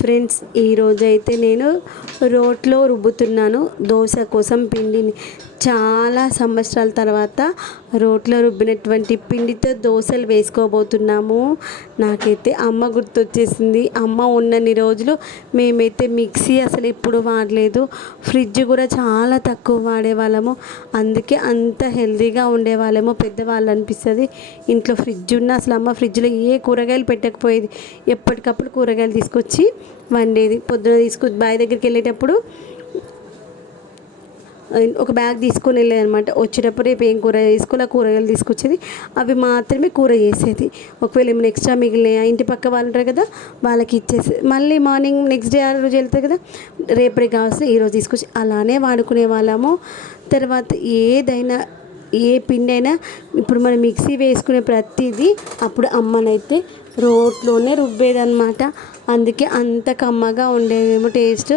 Friends ఈరోజైతే నేను రోట్లో రుబ్బుతున్నాను. దోశ కోసం పిండిని చాలా సంవత్సరాల తర్వాత రోట్లో రుబ్బినటువంటి పిండితో దోశలు వేసుకోబోతున్నాము. నాకైతే అమ్మ గుర్తొచ్చేసింది. అమ్మ ఉన్నన్ని రోజులు మేమైతే మిక్సీ అసలు ఎప్పుడు వాడలేదు. ఫ్రిడ్జ్ కూడా చాలా తక్కువ వాడేవాళ్ళము. అందుకే అంత హెల్తీగా ఉండేవాళ్ళము. పెద్దవాళ్ళు అనిపిస్తుంది. ఇంట్లో ఫ్రిడ్జ్ ఉన్న అసలు అమ్మ ఫ్రిడ్జ్లో ఏ కూరగాయలు పెట్టకపోయేది. ఎప్పటికప్పుడు కూరగాయలు తీసుకొచ్చి వండేది. పొద్దున తీసుకొచ్చి బావి దగ్గరికి వెళ్ళేటప్పుడు ఒక బ్యాగ్ తీసుకొని వెళ్ళేది అనమాట వచ్చేటప్పుడు రేపు ఏం కూర వేసుకుని ఆ కూరగాయలు తీసుకొచ్చేది. అవి మాత్రమే కూర చేసేది. ఒకవేళ ఏమైనా ఎక్స్ట్రా మిగిలిన ఇంటి పక్క వాళ్ళు ఉంటారు కదా వాళ్ళకి ఇచ్చేసి మళ్ళీ మార్నింగ్ నెక్స్ట్ డే ఆ రోజు వెళ్తారు కదా రేపటికి కావాల్సిన ఈరోజు తీసుకొచ్చి అలానే వాడుకునే వాళ్ళము. తర్వాత ఏదైనా ఏ పిండి అయినా ఇప్పుడు మనం మిక్సీ వేసుకునే ప్రతిదీ అప్పుడు అమ్మనైతే రోట్లోనే రుబ్బేదన్నమాట. అందుకే అంత కమ్మగా ఉండేవేమో టేస్ట్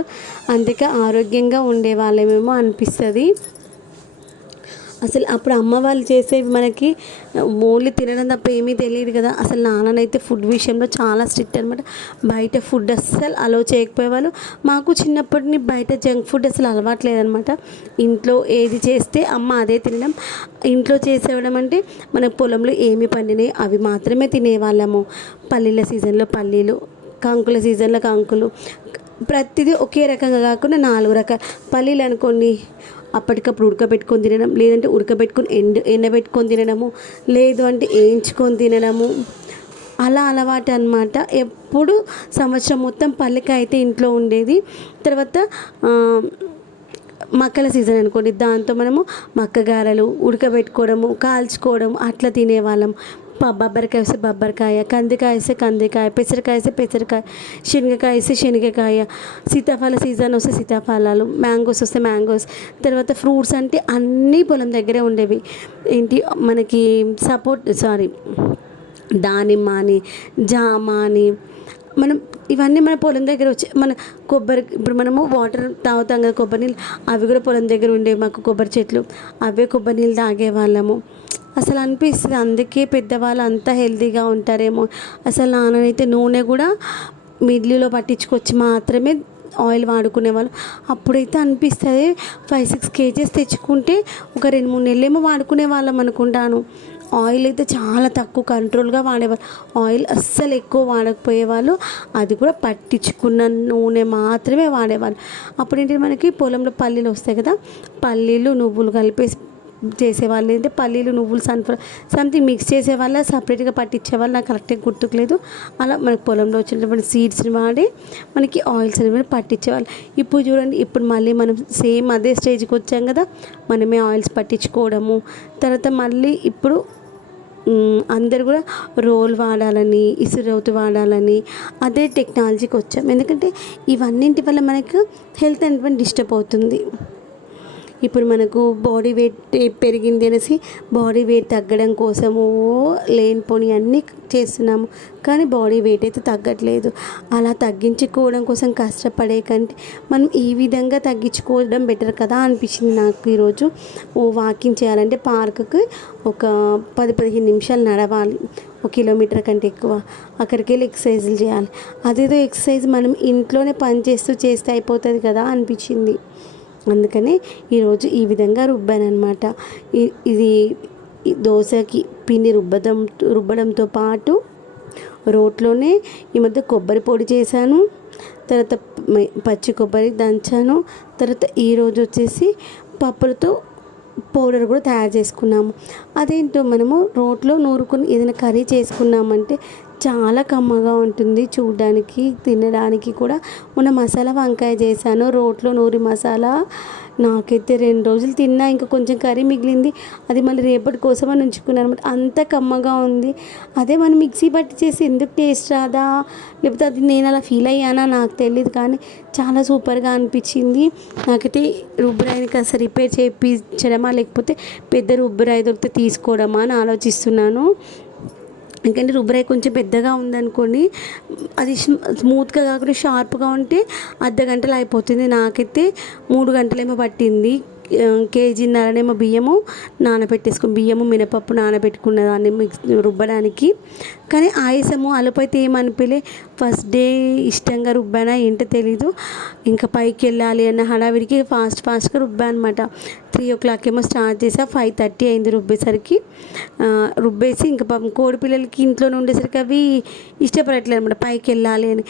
అందుకే ఆరోగ్యంగా ఉండేవాళ్ళమేమో అనిపిస్తుంది. అసలు అప్పుడు అమ్మ వాళ్ళు చేసేవి మనకి ఓన్లీ తినడం తప్ప ఏమీ తెలియదు కదా. అసలు నాన్ననైతే ఫుడ్ విషయంలో చాలా స్ట్రిక్ట్ అనమాట బయట ఫుడ్ అస్సలు అలో చేయకపోయేవాళ్ళు. మాకు చిన్నప్పటి బయట జంక్ ఫుడ్ అసలు అలవాట్లేదనమాట ఇంట్లో ఏది చేస్తే అమ్మ అదే తినడం. ఇంట్లో చేసేవడం అంటే మన పొలంలో ఏమి పండినాయి అవి మాత్రమే తినేవాళ్ళము. పల్లీల సీజన్లో పల్లీలు కంకుల సీజన్లో కంకులు. ప్రతిదీ ఒకే రకంగా కాకుండా నాలుగు రకాల పల్లీలు అనుకోండి అప్పటికప్పుడు ఉడకబెట్టుకొని తినడం లేదంటే ఉడకబెట్టుకొని ఎండ ఎండబెట్టుకొని తినడము లేదు అంటే వేయించుకొని తినడము. అలా అలవాటు అనమాట ఎప్పుడు సంవత్సరం మొత్తం పల్లెకి అయితే ఇంట్లో ఉండేది. తర్వాత మక్కల సీజన్ అనుకోండి. దాంతో మనము మక్కగారలు ఉడకబెట్టుకోవడము కాల్చుకోవడం అట్లా తినేవాళ్ళం. బొబ్బరికాయ వస్తే బొబ్బరికాయ కందికాయ వేస్తే కందికాయ పెసరకాయ వేస్తే పెసరకాయ శనగకాయ వేస్తే శనగకాయ సీతాఫల సీజన్ వస్తే సీతాఫలాలు మ్యాంగోస్ వస్తే మ్యాంగోస్ తర్వాత ఫ్రూట్స్ అంటే అన్నీ పొలం దగ్గరే ఉండేవి. ఏంటి? మనకి సపోర్ట్ సారీ దానిమ్మ అని జామ అని మనం ఇవన్నీ మన పొలం దగ్గర వచ్చి మన కొబ్బరి ఇప్పుడు మనము వాటర్ తాగుతాం కదా కొబ్బరి నీళ్ళు అవి కూడా పొలం దగ్గర ఉండేవి మాకు కొబ్బరి చెట్లు. అవే కొబ్బరి నీళ్ళు తాగేవాళ్ళము. అసలు అనిపిస్తుంది అందుకే పెద్దవాళ్ళు అంత హెల్తీగా ఉంటారేమో. అసలు నాన్ననైతే నూనె కూడా మిడ్లీలో పట్టించుకొచ్చి మాత్రమే ఆయిల్ వాడుకునేవాళ్ళు. అప్పుడైతే అనిపిస్తుంది ఫైవ్ సిక్స్ కేజెస్ తెచ్చుకుంటే ఒక రెండు మూడు నెలలేమో వాడుకునే వాళ్ళం అనుకుంటాను. ఆయిల్ అయితే చాలా తక్కువ కంట్రోల్గా వాడేవాళ్ళు. ఆయిల్ అస్సలు ఎక్కువ వాడకపోయేవాళ్ళు. అది కూడా పట్టించుకున్న నూనె మాత్రమే వాడేవాళ్ళు. అప్పుడు మనకి పొలంలో పల్లీలు వస్తాయి కదా పల్లీలు నువ్వులు కలిపేసి చేసేవాళ్ళు ఏంటంటే పల్లీలు నువ్వులు సన్ఫ్లవర్ సంథింగ్ మిక్స్ చేసేవాళ్ళ సపరేట్గా పట్టించేవాళ్ళు. నాకు కరెక్ట్గా గుర్తుకులేదు. అలా మనకి పొలంలో వచ్చినటువంటి సీడ్స్ని వాడి మనకి ఆయిల్స్ అనేవి పట్టించేవాళ్ళు. ఇప్పుడు చూడండి ఇప్పుడు మళ్ళీ మనం సేమ్ అదే స్టేజ్కి వచ్చాం కదా మనమే ఆయిల్స్ పట్టించుకోవడము. తర్వాత మళ్ళీ ఇప్పుడు అందరు కూడా రోల్ వాడాలని ఇసురవుతు వాడాలని అదే టెక్నాలజీకి వచ్చాం. ఎందుకంటే ఇవన్నింటి వల్ల మనకు హెల్త్ అనేటువంటి డిస్టర్బ్ అవుతుంది. ఇప్పుడు మనకు బాడీ వెయిట్ పెరిగింది అనేసి బాడీ వెయిట్ తగ్గడం కోసము లేనిపోని అన్నీ చేస్తున్నాము. కానీ బాడీ వెయిట్ అయితే తగ్గట్లేదు. అలా తగ్గించుకోవడం కోసం కష్టపడే కంటే మనం ఈ విధంగా తగ్గించుకోవడం బెటర్ కదా అనిపించింది నాకు ఈరోజు. ఓ వాకింగ్ చేయాలంటే పార్కుకి ఒక పది పదిహేను నిమిషాలు నడవాలి. ఒక కిలోమీటర్ కంటే ఎక్కువ. అక్కడికి వెళ్ళి ఎక్సర్సైజులు చేయాలి. అదేదో ఎక్సర్సైజ్ మనం ఇంట్లోనే పని చేస్తూ చేస్తే అయిపోతుంది కదా అనిపించింది. అందుకనే ఈరోజు ఈ విధంగా రుబ్బాను అనమాట ఇది దోశకి పిండి రుబ్బడం రుబ్బడంతో పాటు రోట్లోనే ఈ మధ్య కొబ్బరి పొడి చేశాను. తర్వాత పచ్చి కొబ్బరి దంచాను. తర్వాత ఈరోజు వచ్చేసి పప్పులతో పౌడర్ కూడా తయారు చేసుకున్నాము. అదేంటో మనము రోట్లో నూరుకుని ఏదైనా కర్రీ చేసుకున్నామంటే చాలా కమ్మగా ఉంటుంది చూడడానికి తినడానికి కూడా. మొన్న మసాలా వంకాయ చేశాను. రోట్లో నూరి మసాలా నాకైతే రెండు రోజులు తిన్నా. ఇంకా కొంచెం కర్రీ మిగిలింది. అది మళ్ళీ రేపటి కోసం అని ఉంచుకున్నాను అనమాట. అంత కమ్మగా ఉంది. అదే మనం మిక్సీ పట్టి చేసి ఎందుకు టేస్ట్ రాదా? లేకపోతే అది నేను అలా ఫీల్ అయ్యానా? నాకు తెలియదు కానీ చాలా సూపర్గా అనిపించింది. నాకైతే రుబ్బురాయిని కాస్త రిపేర్ చేయించడమా? లేకపోతే పెద్ద రుబ్బురాయి దొరికితే తీసుకోవడమా అని ఆలోచిస్తున్నాను. ఎందుకంటే రుబ్బరాయి కొంచెం పెద్దగా ఉందనుకోండి అది స్మూత్గా కాకుండా షార్ప్గా ఉంటే అర్ధ గంటలు అయిపోతుంది. నాకైతే మూడు గంటలేమో పట్టింది. కేజీన్నరనేమో బియ్యము నానబెట్టేసుకుని బియ్యము మినపప్పు నానబెట్టుకున్న దాన్ని మిక్స్ రుబ్బడానికి. కానీ ఆయాసము అలుపు అయితే ఏమనిపించలే ఫస్ట్ డే ఇష్టంగా రుబ్బానా ఏంటో తెలీదు. ఇంకా పైకి వెళ్ళాలి అన్న హడావిడికి ఫాస్ట్ ఫాస్ట్గా రుబ్బా అనమాట త్రీ ఓ క్లాక్ ఏమో స్టార్ట్ చేసా ఫైవ్ థర్టీ అయింది రుబ్బేసరికి. రుబ్బేసి ఇంకా పాపం కోడి పిల్లలకి ఇంట్లోనే ఉండేసరికి అవి ఇష్టపడట్లేదు అనమాట పైకి వెళ్ళాలి అని.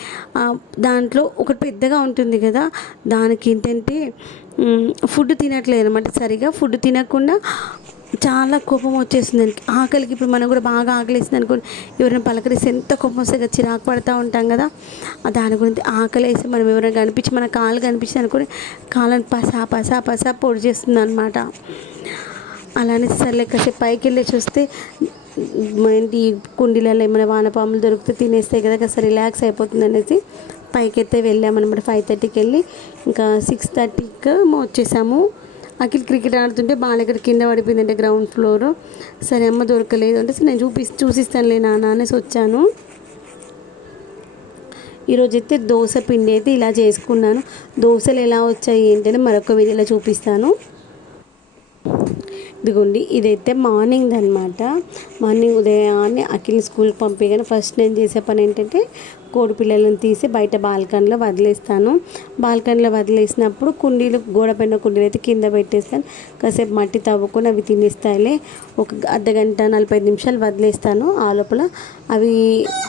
దాంట్లో ఒకటి పెద్దగా ఉంటుంది కదా దానికి ఏంటంటే ఫుడ్ తినట్లేదు అనమాట సరిగా. ఫుడ్ తినకుండా చాలా కోపం వచ్చేస్తుంది దానికి ఆకలికి ఇప్పుడు మనం కూడా బాగా ఆకలిస్తుంది అనుకోండి. ఎవరైనా పలకరిస్తే ఎంత కోపం వస్తే చిరాకు పడుతూ ఉంటాం కదా. ఆ దాని గురించి ఆకలి వేసి మనం ఎవరైనా కనిపించి మన కాళ్ళు కనిపించింది అనుకోని కాళ్ళని పసా పసా పసా పొడి చేస్తుంది అనమాట అలానే సర్లే కాసేపు పైకి వెళ్ళి చూస్తే ఏంటి కుండీలలో ఏమైనా వానపాములు దొరికితే తినేస్తాయి కదా కాస్త రిలాక్స్ అయిపోతుంది అనేసి పైకి అయితే వెళ్ళామన్నమాట. ఫైవ్ థర్టీకి వెళ్ళి ఇంకా సిక్స్ థర్టీకి వచ్చేసాము. అఖిల్ క్రికెట్ ఆడుతుంటే బాల్ ఇక్కడ కింద పడిపోయిందంటే గ్రౌండ్ ఫ్లోర్ సరే అమ్మ దొరకలేదు అంటే సరే నేను చూపి చూసిస్తానులే నాన్న అనేసి వచ్చాను. ఈరోజు అయితే దోశ పిండి అయితే ఇలా చేసుకున్నాను. దోశలు ఎలా వచ్చాయి ఏంటని మరొక వీడియోలో చూపిస్తాను. ఇదిగోండి ఇదైతే మార్నింగ్ అనమాట మార్నింగ్ ఉదయాన్నే అఖిల్ స్కూల్కి పంపించగానే ఫస్ట్ నేను చేసే పని ఏంటంటే కోడి పిల్లలను తీసి బయట బాల్కనీలో వదిలేస్తాను. బాల్కనీలో వదిలేసినప్పుడు కుండీలు గోడ పైన కుండీలు అయితే కింద పెట్టేస్తాను. కాసేపు మట్టి తవ్వుకొని అవి తినేస్తాయిలే ఒక అర్ధ గంట నలభై ఐదు నిమిషాలు వదిలేస్తాను ఆ లోపల. అవి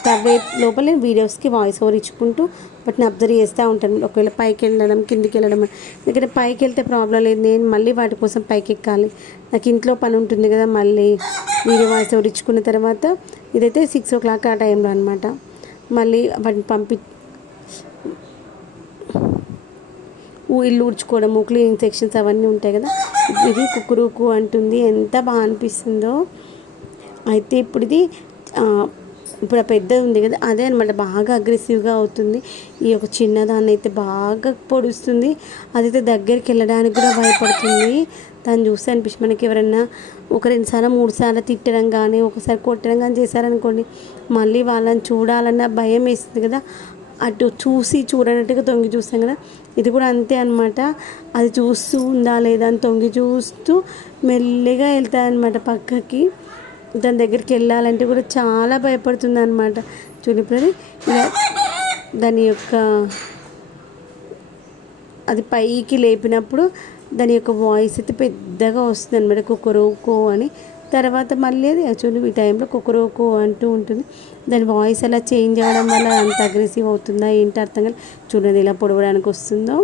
తవ్వే లోపల వీడియోస్కి వాయిస్ ఓవర్ ఇచ్చుకుంటూ వాటిని అబ్జర్వ్ చేస్తూ ఉంటాను. ఒకవేళ పైకి వెళ్ళడం కిందికి వెళ్ళడం ఎందుకంటే పైకి వెళ్తే ప్రాబ్లం లేదు. నేను మళ్ళీ వాటి కోసం పైకి ఎక్కాలి నాకు ఇంట్లో పని ఉంటుంది కదా మళ్ళీ. వీడియో వాయిస్ ఓవర్ ఇచ్చుకున్న తర్వాత ఇదైతే సిక్స్ ఓ క్లాక్ ఆ టైంలో అనమాట మళ్ళీ వాటిని పంపి ఇల్లు ఊడ్చుకోవడము క్లీనింగ్ సెక్షన్స్ అవన్నీ ఉంటాయి కదా. ఇది కుక్కురుకు అంటుంది. ఎంత బాగా అనిపిస్తుందో. అయితే ఇప్పుడు ఇది ఇప్పుడు ఆ పెద్దది ఉంది కదా అదే అనమాట బాగా అగ్రెసివ్గా అవుతుంది. ఈ యొక్క చిన్నదాన్ని అయితే బాగా పొడుస్తుంది. అదైతే దగ్గరికి వెళ్ళడానికి కూడా భయపడుతుంది. దాన్ని చూస్తే అనిపించింది. మనకి ఎవరైనా ఒక రెండు సార్లు మూడు సార్లు తిట్టడం కానీ ఒకసారి కొట్టడం కానీ చేశారనుకోండి మళ్ళీ వాళ్ళని చూడాలన్న భయం వేస్తుంది కదా. అటు చూసి చూడనట్టుగా తొంగి చూస్తాం కదా. ఇది కూడా అంతే అనమాట అది చూస్తూ ఉందా లేదా అని తొంగి చూస్తూ మెల్లిగా వెళ్తాయన్నమాట పక్కకి. దాని దగ్గరికి వెళ్ళాలంటే కూడా చాలా భయపడుతుంది అనమాట చూడిపోయి ఇలా దాని యొక్క అది పైకి లేపినప్పుడు దాని యొక్క వాయిస్ అయితే పెద్దగా వస్తుంది అనమాట కుక్కరోకో అని. తర్వాత మళ్ళీ అది చూడండి ఈ టైంలో కుక్కరోకో అంటూ ఉంటుంది. దాని వాయిస్ అలా చేంజ్ అవ్వడం వల్ల అంత అగ్రెసివ్ అవుతుందా ఏంటి అర్థం కాదు. చూడండి ఇలా పొడవడానికి వస్తుందో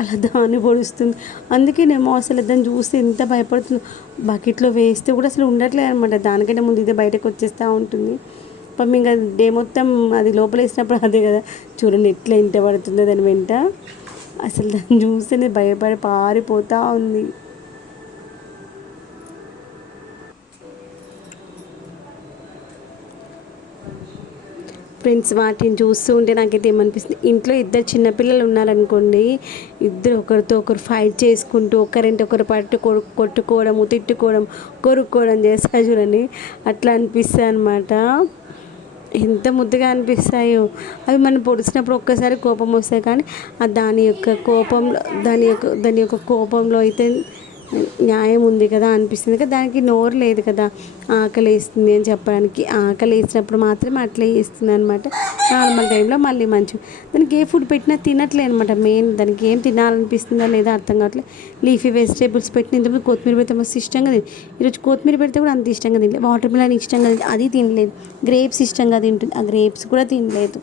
అలా దాన్ని పొడుస్తుంది. అందుకే నేను అసలు దాన్ని చూస్తే ఎంత భయపడుతుందో బకెట్లో వేస్తే కూడా అసలు ఉండట్లేదు అనమాట దానికంటే ముందు ఇదే బయటకు వచ్చేస్తూ ఉంటుంది. పాపం ఇంకా డే మొత్తం అది లోపల వేసినప్పుడు అదే కదా. చూడండి ఎట్లా ఇంట పడుతుందో దాని వెంట. అసలు దాన్ని చూస్తేనే భయపడి పారిపోతూ ఉంది. ఫ్రెండ్స్ వాటిని చూస్తూ ఉంటే నాకైతే ఏమనిపిస్తుంది ఇంట్లో ఇద్దరు చిన్నపిల్లలు ఉన్నారనుకోండి ఇద్దరు ఒకరితో ఒకరు ఫైట్ చేసుకుంటూ ఒకరింటి ఒకరు పట్టుకో కొట్టుకోవడము తిట్టుకోవడం కొరుక్కోవడం చేస్తారు చూడండి. అట్లా అనిపిస్తుంది అనమాట ఎంత ముద్దుగా అనిపిస్తాయో. అవి మనం పొడిచినప్పుడు ఒక్కసారి కోపం వస్తాయి కానీ ఆ దాని యొక్క కోపంలో దాని యొక్క దాని యొక్క కోపంలో అయితే న్యాయం ఉంది కదా అనిపిస్తుంది. కదా దానికి నోరు లేదు కదా ఆకలి వేస్తుంది అని చెప్పడానికి. ఆకలి వేసినప్పుడు మాత్రమే అట్లే వేస్తుంది అనమాట నార్మల్ టైంలో మళ్ళీ మంచి. దానికి ఏ ఫుడ్ పెట్టినా తినట్లేదు అనమాట మెయిన్ దానికి ఏం తినాలనిపిస్తుందా లేదా అర్థం కావట్లేదు లీఫీ వెజిటేబుల్స్ పెట్టిన ఇంతకుముందు కొత్తిమీర పెడితే మస్తు ఇష్టంగా తింది ఈరోజు కొత్తిమీర పెడితే కూడా అంత ఇష్టంగా తినలేదు వాటర్ మిలన్ ఇష్టంగా తింది అది తినలేదు. గ్రేప్స్ ఇష్టంగా తింటుంది ఆ గ్రేప్స్ కూడా తినలేదు.